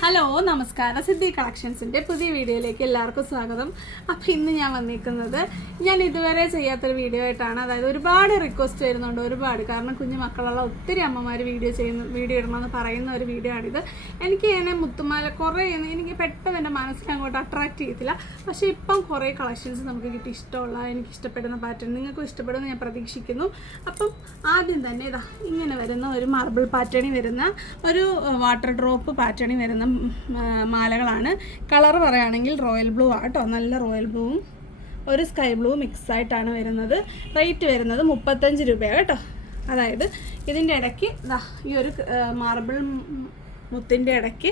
Hello നമസ്കാരം. സിദ്ധി കളക്ഷൻസിന്റെ പുതിയ വീഡിയോയിലേക്ക് എല്ലാവർക്കും സ്വാഗതം. അപ്പോൾ ഇന്ന് ഞാൻ വന്നിരിക്കുന്നത് ഞാൻ ഇതുവരെ ചെയ്യാത്തൊരു വീഡിയോ ആയിട്ടാണ്. അതായത് ഒരുപാട് റിക്വസ്റ്റ് വരുന്നുണ്ട് ഒരുപാട്. കാരണം കുഞ്ഞു മക്കളുള്ള ഒത്തിരി അമ്മമാർ വീഡിയോ ചെയ്യുന്ന വീഡിയോ ഇടണമെന്ന് പറയുന്ന ഒരു വീഡിയോ ആണിത്. എനിക്ക് ഇങ്ങനെ മുത്തുമാല കുറേ എനിക്ക് പെട്ടെന്ന് എന്റെ മനസ്സിൽ അങ്ങോട്ട് അട്രാക്റ്റ് ചെയ്യത്തില്ല. പക്ഷേ ഇപ്പം കുറേ കളക്ഷൻസ് നമുക്ക് കിട്ടി. ഇഷ്ടമുള്ള എനിക്ക് ഇഷ്ടപ്പെടുന്ന പാറ്റേൺ നിങ്ങൾക്കും ഇഷ്ടപ്പെടുമെന്ന് ഞാൻ പ്രതീക്ഷിക്കുന്നു. അപ്പം ആദ്യം തന്നെ ഇതാ ഇങ്ങനെ വരുന്ന ഒരു മാർബിൾ പാറ്റേണിൽ വരുന്ന ഒരു വാട്ടർ ഡ്രോപ്പ് പാറ്റേണിൽ വരുന്ന മാലകളാണ്. കളർ പറയുകയാണെങ്കിൽ റോയൽ ബ്ലൂ ആട്ടോ നല്ല റോയൽ ബ്ലൂവും ഒരു സ്കൈ ബ്ലൂ മിക്സ് ആയിട്ടാണ് വരുന്നത്. റേറ്റ് വരുന്നത് മുപ്പത്തഞ്ച് രൂപയാണ് കേട്ടോ അതായത് ഇതിന്റെ ഇടയ്ക്ക് ഈ ഒരു മാർബിൾ മുത്തിന്റെ ഇടയ്ക്ക്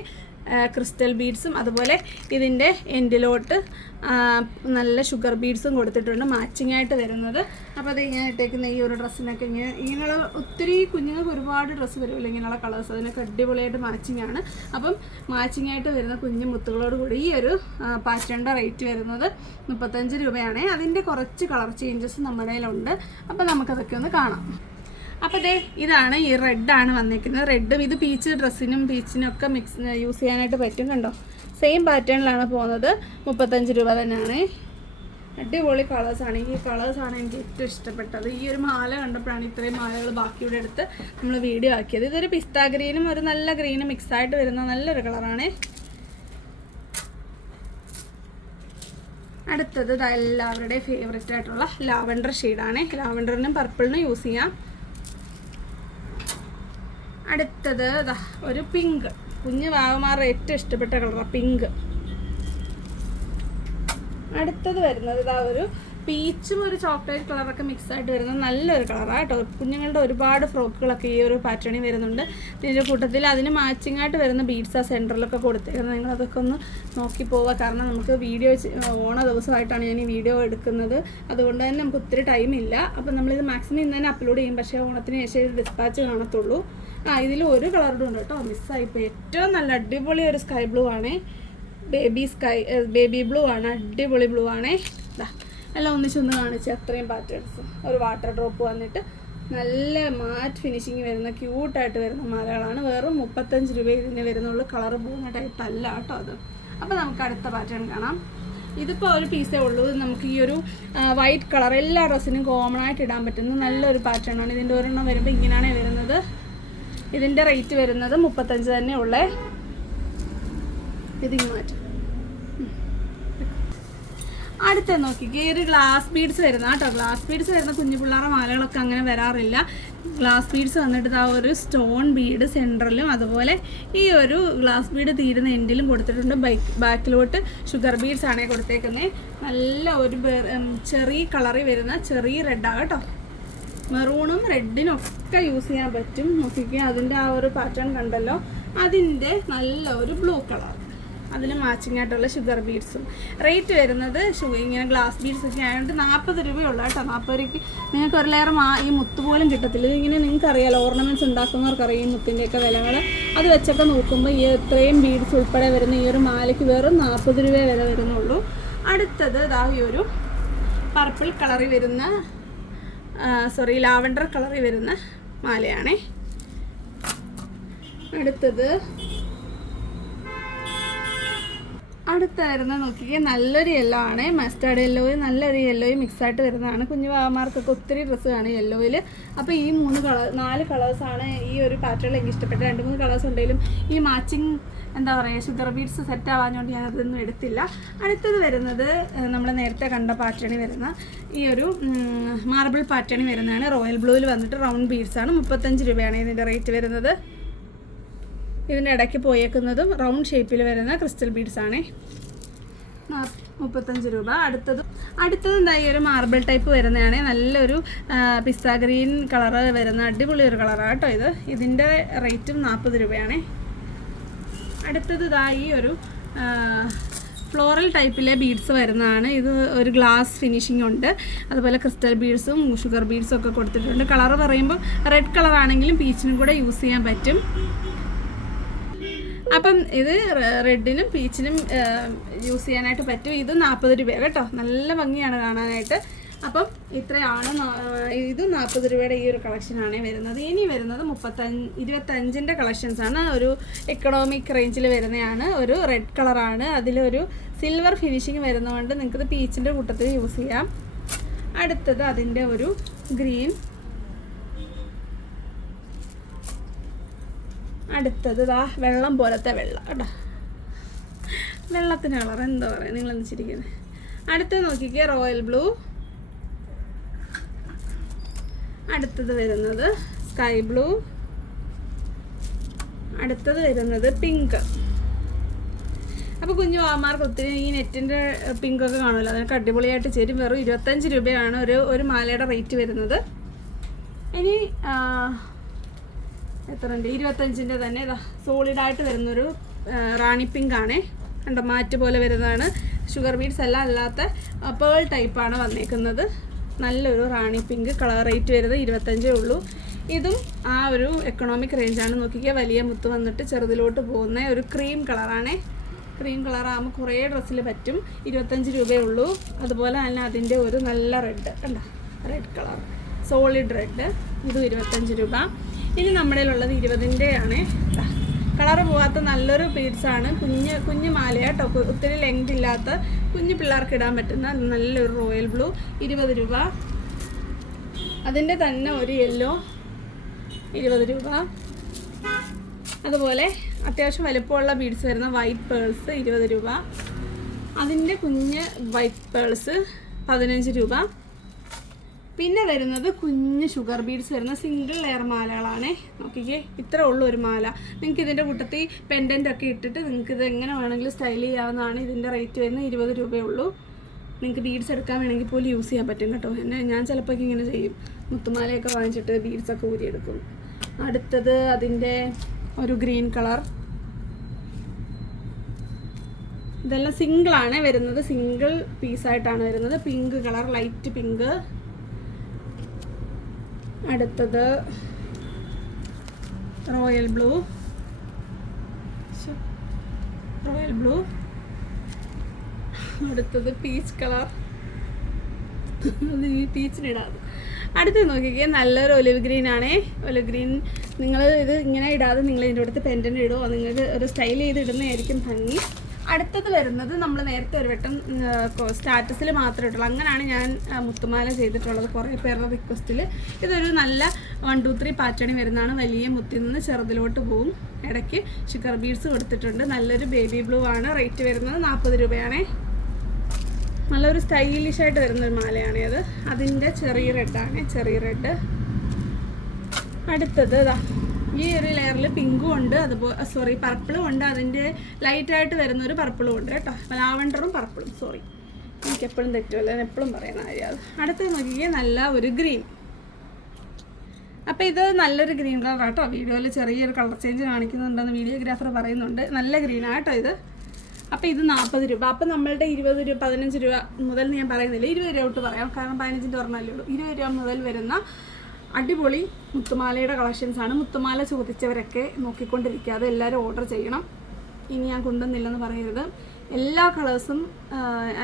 ക്രിസ്റ്റൽ ബീഡ്സും അതുപോലെ ഇതിന്റെ എൻഡിലോട്ട് നല്ല ഷുഗർ ബീഡ്സും കൊടുത്തിട്ടുണ്ട്. മാച്ചിങ് ആയിട്ട് വരുന്നത്. അപ്പോൾ അത് ഇങ്ങനെ ഇട്ടേക്കുന്ന ഈ ഒരു ഡ്രസ്സിനൊക്കെ ഇങ്ങനെ ഇങ്ങനെയുള്ള ഒത്തിരി കുഞ്ഞുങ്ങൾക്ക് ഒരുപാട് ഡ്രസ്സ് വരുമല്ലോ ഇങ്ങനെയുള്ള കളേഴ്സ് അതിനൊക്കെ അടിപൊളിയായിട്ട് മാച്ചിങ് ആണ്. അപ്പം മാച്ചിങ് ആയിട്ട് വരുന്ന കുഞ്ഞു മുത്തുകളോട് കൂടി ഈ ഒരു പാറ്റേണിന്റെ റേറ്റ് വരുന്നത് മുപ്പത്തഞ്ച് രൂപയാണ്. അതിന്റെ കുറച്ച് കളർ ചേഞ്ചസ് നമ്മുടെ കയ്യിലുണ്ട്. അപ്പോൾ നമുക്കതൊക്കെ ഒന്ന് കാണാം. അപ്പോൾ ദേ ഇതാണ് ഈ റെഡ് ആണ് വന്നിരിക്കുന്നത് റെഡും ഇത് പീച്ച് ഡ്രസ്സിനും പീച്ചിനും ഒക്കെ മിക്സ് യൂസ് ചെയ്യാനായിട്ട് പറ്റും കണ്ടോ? സെയിം പാറ്റേണിലാണ് പോകുന്നത്. മുപ്പത്തഞ്ച് രൂപ തന്നെയാണ്. അടിപൊളി കളേഴ്സാണ് ഈ കളേഴ്സാണ് എനിക്ക് ഏറ്റവും ഇഷ്ടപ്പെട്ടത്. ഈ ഒരു മാല കണ്ടപ്പോഴാണ് ഇത്രയും മാലകൾ ബാക്കിയുടെ അടുത്ത് നമ്മൾ വീഡിയോ ആക്കിയത്. ഇതൊരു പിസ്ത ഗ്രീനും ഒരു നല്ല ഗ്രീനും മിക്സ് ആയിട്ട് വരുന്ന നല്ലൊരു കളറാണ് അടുത്തത് എല്ലാവരുടെയും ഫേവററ്റ് ആയിട്ടുള്ള ലാവൻഡർ ഷെയ്ഡാണ് ലാവൻഡറിനും പർപ്പിളിനും യൂസ് ചെയ്യാം. അടുത്തത് ഒരു പിങ്ക്. കുഞ്ഞു വാവമാരുടെ ഏറ്റവും ഇഷ്ടപ്പെട്ട കളറാണ് പിങ്ക്. അടുത്തത് വരുന്നത് ഇതാ ഒരു പീച്ചും ഒരു ചോക്ലേറ്റ് കളറൊക്കെ മിക്സ് ആയിട്ട് വരുന്ന നല്ലൊരു കളറാണ് കേട്ടോ. കുഞ്ഞുങ്ങളുടെ ഒരുപാട് ഫ്രോക്കുകളൊക്കെ ഈ ഒരു പാറ്റേണിൽ വരുന്നുണ്ട്. ഇതിന്റെ കൂട്ടത്തിൽ അതിന് മാച്ചിങ് ആയിട്ട് വരുന്ന ബീഡ്സ് ആ സെന്ററിലൊക്കെ കൊടുത്തേക്കുന്നത്. നിങ്ങൾ അതൊക്കെ ഒന്ന് നോക്കി പോവുക. കാരണം നമുക്ക് വീഡിയോ ഓണ ദിവസമായിട്ടാണ് ഞാൻ ഈ വീഡിയോ എടുക്കുന്നത്. അതുകൊണ്ട് തന്നെ നമുക്ക് ഒത്തിരി ടൈമില്ല അപ്പം നമ്മളിത് മാക്സിമം ഇന്ന് തന്നെ അപ്ലോഡ് ചെയ്യും. പക്ഷേ ഓണത്തിന് ശേഷം ഇത് ഡിസ്പാച്ച് കാണത്തുള്ളൂ. ആ ഇതിൽ ഒരു കളറും ഉണ്ട് കേട്ടോ. മിസ്സായിപ്പോൾ ഏറ്റവും നല്ല അടിപൊളി ഒരു സ്കൈ ബ്ലൂ ആണ്. ബേബി സ്കൈ ബേബി ബ്ലൂ ആണ്. അടിപൊളി ബ്ലൂ ആണ്. ഇതാ എല്ലാം ഒന്നിച്ചൊന്ന് കാണിച്ച് അത്രയും പാറ്റേൺസ് ഒരു വാട്ടർ ഡ്രോപ്പ് വന്നിട്ട് നല്ല മാറ്റ് ഫിനിഷിങ് വരുന്ന ക്യൂട്ടായിട്ട് വരുന്ന മാലകളാണ്. വെറും മുപ്പത്തഞ്ച് രൂപ ഇതിന് വരുന്നുള്ളൂ. കളർ പോകുന്ന ടൈപ്പ് അല്ല കേട്ടോ അത്. അപ്പോൾ നമുക്ക് അടുത്ത പാറ്റേൺ കാണാം. ഇതിപ്പോൾ ഒരു പീസേ ഉള്ളൂ. നമുക്ക് ഈ ഒരു വൈറ്റ് കളർ എല്ലാ ഡ്രസ്സിനും കോമൺ ആയിട്ട് ഇടാൻ പറ്റുന്ന നല്ലൊരു പാറ്റേൺ ആണ്. ഇതിന്റെ ഒരെണ്ണം വരുമ്പോൾ ഇങ്ങനെയാണ് വരുന്നത്. ഇതിന്റെ റേറ്റ് വരുന്നത് മുപ്പത്തഞ്ച് തന്നെ ഉള്ളേ ഇതിങ് മാറ്റും. അടുത്ത നോക്കിക്കേ ഒരു ഗ്ലാസ് ബീഡ്സ് വരുന്ന കേട്ടോ. ഗ്ലാസ് ബീഡ്സ് വരുന്ന കുഞ്ഞു പിള്ളേരുടെ മാലകളൊക്കെ അങ്ങനെ വരാറില്ല. ഗ്ലാസ് ബീഡ്സ് വന്നിട്ട് ആ ഒരു സ്റ്റോൺ ബീഡ് സെന്ററിലും അതുപോലെ ഈ ഒരു ഗ്ലാസ് ബീഡ് തീരുന്ന എൻഡിലും കൊടുത്തിട്ടുണ്ട്. ബൈക്ക് ബാക്കിലോട്ട് ഷുഗർ ബീഡ്സ് ആണേ കൊടുത്തേക്കുന്നത് നല്ല ഒരു ചെറിയ കളറിൽ വരുന്ന ചെറിയ റെഡാണ് കേട്ടോ. മെറൂണും റെഡിനും ഒക്കെ യൂസ് ചെയ്യാൻ പറ്റും. നോക്കിക്കുക അതിന്റെ ആ ഒരു പാറ്റേൺ കണ്ടല്ലോ? അതിന്റെ നല്ല ഒരു ബ്ലൂ കളർ അതിന് മാച്ചിങ് ആയിട്ടുള്ള ഷുഗർ ബീഡ്സും റേറ്റ് വരുന്നത് ഇങ്ങനെ ഗ്ലാസ് ബീഡ്സ് ഒക്കെ ആയതുകൊണ്ട് നാൽപ്പത് രൂപയുള്ള കേട്ടോ. നാൽപ്പത് രൂപയ്ക്ക് നിങ്ങൾക്ക് ഒരു ലെയർ മാ ഈ മുത്ത് പോലും കിട്ടത്തില്ല. ഇങ്ങനെ നിങ്ങൾക്ക് അറിയാലോ ഓർണമെന്റ്സ് ഉണ്ടാക്കുന്നവർക്കറിയാം ഈ മുത്തിന്റെയൊക്കെ വിലകൾ അത് വെച്ചൊക്കെ നോക്കുമ്പോൾ ഈ ഇത്രയും ബീഡ്സ് ഉൾപ്പെടെ വരുന്ന ഈ ഒരു മാലയ്ക്ക് വെറും നാൽപ്പത് രൂപ വില വരുന്നുള്ളൂ. അടുത്തത് ഇതാ ഈ ഒരു പർപ്പിൾ കളറിൽ വരുന്ന സോറി ലാവണ്ടർ കളറിൽ വരുന്ന മാലയാണേ. അടുത്തത് അടുത്ത വരുന്ന നോക്കിക്കേ നല്ലൊരു യെല്ലോ ആണ്. മസ്റ്റാർഡ് യെല്ലോയും നല്ലൊരു യെല്ലോയും മിക്സ് ആയിട്ട് വരുന്നതാണ്. കുഞ്ഞു ബാബമാർക്കൊക്കെ ഒത്തിരി ഡ്രസ്സ് കാണും യെല്ലോയിൽ അപ്പോൾ ഈ മൂന്ന് കളർ നാല് കളേഴ്സാണ് ഈ ഒരു പാറ്റേണിൽ എനിക്ക് ഇഷ്ടപ്പെട്ട രണ്ട് മൂന്ന് കളേഴ്സ് ഉണ്ടെങ്കിലും ഈ മാച്ചിങ് എന്താ പറയുക ഷുഗർ ബീഡ്സ് സെറ്റ് ആവാഞ്ഞുകൊണ്ട് ഞാൻ അതൊന്നും എടുത്തില്ല. അടുത്തത് വരുന്നത് നമ്മൾ നേരത്തെ കണ്ട പാറ്റേണിൽ വരുന്ന ഈ ഒരു മാർബിൾ പാറ്റേണിൽ വരുന്നതാണ്. റോയൽ ബ്ലൂവിൽ വന്നിട്ട് റൗണ്ട് ബീഡ്സ് ആണ്. മുപ്പത്തഞ്ച് രൂപയാണ് ഇതിന്റെ റേറ്റ് വരുന്നത്. ഇതിന്റെ ഇടയ്ക്ക് പോയേക്കുന്നതും റൗണ്ട് ഷേപ്പിൽ വരുന്ന ക്രിസ്റ്റൽ ബീഡ്സ് ആണ്. മുപ്പത്തഞ്ച് രൂപ. അടുത്തത് അടുത്തത് എന്താ ഈ ഒരു മാർബിൾ ടൈപ്പ് വരുന്നതാണ്. നല്ലൊരു പിസ്ത ഗ്രീൻ കളറ് വരുന്ന അടിപൊളി ഒരു കളറാണ് കേട്ടോ ഇത്. ഇതിന്റെ റേറ്റും നാൽപ്പത് രൂപയാണേ. അടുത്തത് ഇതാ ഈ ഒരു ഫ്ലോറൽ ടൈപ്പിലെ ബീഡ്സ് വരുന്നതാണ്. ഇത് ഒരു ഗ്ലാസ് ഫിനിഷിംഗ് ഉണ്ട്. അതുപോലെ ക്രിസ്റ്റൽ ബീഡ്സും ഷുഗർ ബീഡ്സും ഒക്കെ കൊടുത്തിട്ടുണ്ട്. കളർ പറയുമ്പോൾ റെഡ് കളറാണെങ്കിലും പീച്ചിനും കൂടെ യൂസ് ചെയ്യാൻ പറ്റും. അപ്പം ഇത് റെഡിനും പീച്ചിനും യൂസ് ചെയ്യാനായിട്ട് പറ്റും. ഇത് നാൽപ്പത് രൂപ കേട്ടോ. നല്ല ഭംഗിയാണ് കാണാനായിട്ട്. അപ്പം ഇത്രയാണ് ഇത് നാൽപ്പത് രൂപയുടെ ഈ ഒരു കളക്ഷനാണ് വരുന്നത്. ഇനി വരുന്നത് മുപ്പത്തഞ്ച് ഇരുപത്തഞ്ചിന്റെ കളക്ഷൻസാണ്. ഒരു എക്കണോമിക് റേഞ്ചിൽ വരുന്നതാണ് ഒരു റെഡ് കളറാണ് അതിലൊരു സിൽവർ ഫിനിഷിങ് വരുന്നതുകൊണ്ട് നിങ്ങൾക്കിത് പീച്ചിന്റെ കൂട്ടത്തിൽ യൂസ് ചെയ്യാം. അടുത്തത് അതിന്റെ ഒരു ഗ്രീൻ അടുത്തത് ദാ വെള്ളം പോലത്തെ വെള്ളം കേട്ടോ. വെള്ളത്തിന് കളർ എന്താ പറയുക നിങ്ങൾ ചിരിക്കുന്നത് അടുത്തത് നോക്കിക്കേ റോയൽ ബ്ലൂ അടുത്തത് വരുന്നത് സ്കൈ ബ്ലൂ അടുത്തത് വരുന്നത് പിങ്ക് അപ്പോൾ കുഞ്ഞു വാമാർക്ക് ഒത്തിരി ഈ നെറ്റിന്റെ പിങ്കൊക്കെ കാണുമല്ലോ. അതിനൊക്കെ അടിപൊളിയായിട്ട് ചേരും. വെറും ഇരുപത്തഞ്ച് രൂപയാണ് ഒരു ഒരു മാലയുടെ റേറ്റ് വരുന്നത്. ഇനി എത്ര ഉണ്ട് ഇരുപത്തഞ്ചിന്റെ തന്നെ. ഇതാ സോളിഡായിട്ട് വരുന്നൊരു റാണി പിങ്ക് കണ്ടോ മാറ്റ് പോലെ വരുന്നതാണ്. ഷുഗർ ബീഡ്സ് എല്ലാം അല്ലാത്ത പേൾ ടൈപ്പാണ് വന്നേക്കുന്നത്. നല്ലൊരു റാണി പിങ്ക് കളർ റേറ്റ് വരുന്നത് ഇരുപത്തഞ്ചേ ഉള്ളൂ. ഇതും ആ ഒരു എക്കണോമിക് റേഞ്ചാണ് നോക്കിക്കുക വലിയ മുത്ത് വന്നിട്ട് ചെറുതിലോട്ട് പോകുന്ന ഒരു ക്രീം കളറാണേ ക്രീം കളറാകുമ്പോൾ കുറേ ഡ്രസ്സിൽ പറ്റും. ഇരുപത്തഞ്ച് രൂപയേ ഉള്ളൂ. അതുപോലെ തന്നെ അതിന്റെ ഒരു നല്ല റെഡ് കണ്ട? റെഡ് കളർ സോളിഡ് റെഡ് ഇതും ഇരുപത്തഞ്ച് രൂപ. ഇനി നമ്മുടെ ഉള്ളത് ഇരുപതിന്റെ ആണ് കളറ് പോകാത്ത നല്ലൊരു ആണ്. കുഞ്ഞ് കുഞ്ഞ് മാല കേട്ടോ ഒത്തിരി ലെങ്ത് ഇല്ലാത്ത കുഞ്ഞു പിള്ളേർക്ക് ഇടാൻ പറ്റുന്ന നല്ലൊരു റോയൽ ബ്ലൂ ഇരുപത് രൂപ. അതിന്റെ തന്നെ ഒരു യെല്ലോ ഇരുപത് രൂപ. അതുപോലെ അത്യാവശ്യം വലുപ്പമുള്ള ബീഡ്സ് വരുന്ന വൈറ്റ് പേൾസ് ഇരുപത് രൂപ. അതിന്റെ കുഞ്ഞ് വൈറ്റ് പേൾസ് പതിനഞ്ച് രൂപ. പിന്നെ വരുന്നത് കുഞ്ഞ് ഷുഗർ ബീഡ്സ് വരുന്ന സിംഗിൾ ലെയർ മാലകളാണ്. നോക്കിക്കേ ഇത്ര ഉള്ളൂ ഒരു മാല. നിങ്ങൾക്ക് ഇതിന്റെ കൂട്ടത്തിൽ പെൻഡന്റ് ഒക്കെ ഇട്ടിട്ട് നിങ്ങൾക്ക് ഇത് എങ്ങനെ വേണമെങ്കിലും സ്റ്റൈൽ ചെയ്യാവുന്നതാണ് ഇതിന്റെ റേറ്റ് വരുന്നത് ഇരുപത് രൂപയേ ഉള്ളൂ. നിങ്ങൾക്ക് ബീഡ്സ് എടുക്കാൻ വേണമെങ്കിൽ പോലും യൂസ് ചെയ്യാൻ പറ്റും കേട്ടോ. എന്നെ ഞാൻ ചിലപ്പോൾ ഇങ്ങനെ ചെയ്യും. മുത്തുമാലയൊക്കെ വാങ്ങിച്ചിട്ട് ബീഡ്സൊക്കെ ഊരിയെടുക്കും അടുത്തത് അതിന്റെ ഒരു ഗ്രീൻ കളർ ഇതെല്ലാം സിംഗിളാണ് വരുന്നത് സിംഗിൾ പീസായിട്ടാണ് വരുന്നത്. പിങ്ക് കളർ ലൈറ്റ് പിങ്ക് അടുത്തത് റോയൽ ബ്ലൂ. Royal blue. അടുത്തത് പീച്ച് കളർ. പീച്ചിനിടാതെ അടുത്തത് നോക്കിക്കേ നല്ലൊരു ഒലിവ് ഗ്രീൻ ആണേ. ഒലിവ് ഗ്രീൻ നിങ്ങൾ ഇത് ഇങ്ങനെ ഇടാതെ നിങ്ങൾ ഇതിന്റെ അടുത്ത് പെൻഡന്റ് ഇടുമോ നിങ്ങൾക്ക് ഒരു സ്റ്റൈൽ ചെയ്ത് ഇടുന്നതായിരിക്കും ഭംഗി. അടുത്തത് വരുന്നത് നമ്മൾ നേരത്തെ ഒരു വട്ടം സ്റ്റാറ്റസിൽ മാത്രമേ ഇട്ടുള്ളൂ. അങ്ങനെയാണ് ഞാൻ മുത്തുമാല ചെയ്തിട്ടുള്ളത് കുറേ പേരുടെ റിക്വസ്റ്റിൽ ഇതൊരു നല്ല വൺ ടു ത്രീ പാറ്റേണി വരുന്നതാണ്. വലിയ മുത്തിൽ നിന്ന് ചെറുതിലോട്ട് പോവും. ഇടയ്ക്ക് ഷിക്കർ ബീഡ്സ് കൊടുത്തിട്ടുണ്ട്. നല്ലൊരു ബേബി ബ്ലൂ ആണ്. റേറ്റ് വരുന്നത് നാൽപ്പത് രൂപയാണേ. നല്ലൊരു സ്റ്റൈലിഷ് ആയിട്ട് വരുന്ന ഒരു മാലയാണ് അത് അതിന്റെ ചെറിയ റെഡാണ് ചെറിയ റെഡ് അടുത്തത് ഇതാ. ഈ ഒരു ലെയറിൽ പിങ്കും ഉണ്ട്. അതുപോലെ സോറി പർപ്പിളും ഉണ്ട്. അതിന്റെ ലൈറ്റായിട്ട് വരുന്ന ഒരു പർപ്പിളും ഉണ്ട് കേട്ടോ. ലാവണ്ടറും പർപ്പിളും സോറി എനിക്ക് എപ്പോഴും തെറ്റുമല്ല ഞാൻ എപ്പോഴും പറയുന്ന കാര്യം അടുത്ത നോക്കിയാൽ നല്ല ഒരു ഗ്രീൻ അപ്പോൾ ഇത് നല്ലൊരു ഗ്രീൻ കളർ കേട്ടോ. വീഡിയോയിൽ ചെറിയൊരു കളർ ചേഞ്ച് കാണിക്കുന്നുണ്ടെന്ന് വീഡിയോഗ്രാഫർ പറയുന്നുണ്ട്. നല്ല ഗ്രീൻ ആട്ടോ ഇത്. അപ്പോൾ ഇത് നാൽപ്പത് രൂപ. അപ്പോൾ നമ്മളുടെ ഇരുപത് രൂപ പതിനഞ്ച് രൂപ മുതൽ ഞാൻ പറയുന്നില്ല. ഇരുപത് രൂപ തൊട്ട് പറയാം. കാരണം പതിനഞ്ചിന്റെ ഓർമ്മയല്ലേ ഉള്ളൂ. ഇരുപത് രൂപ മുതൽ വരുന്ന അടിപൊളി മുത്തുമാലയുടെ കളക്ഷൻസ് ആണ്. മുത്തുമാല ചോദിച്ചവരൊക്കെ നോക്കിക്കൊണ്ടിരിക്കാതെ എല്ലാവരും ഓർഡർ ചെയ്യണം. ഇനി ഞാൻ കൊണ്ടുവന്നില്ലെന്ന് പറയരുത്. എല്ലാ കളേഴ്സും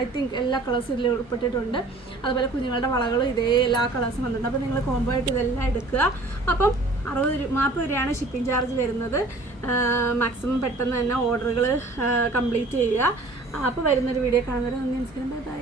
ഐ തിങ്ക് എല്ലാ കളേഴ്സും ഇതിൽ ഉൾപ്പെട്ടിട്ടുണ്ട്. അതുപോലെ കുഞ്ഞുങ്ങളുടെ വളകളും ഇതേ എല്ലാ കളേഴ്സും വന്നിട്ടുണ്ട്. അപ്പോൾ നിങ്ങൾ കോംബോ ആയിട്ട് ഇതെല്ലാം എടുക്കുക. അപ്പം അറുപത് രൂപ നാൽപ്പത് രൂപയാണ് ഷിപ്പിംഗ് ചാർജ് വരുന്നത്. മാക്സിമം പെട്ടെന്ന് തന്നെ ഓർഡറുകൾ കംപ്ലീറ്റ് ചെയ്യുക. അപ്പോൾ വരുന്നൊരു വീഡിയോ കാണുന്നവരെ നന്ദി നമസ്കാരം. Bye bye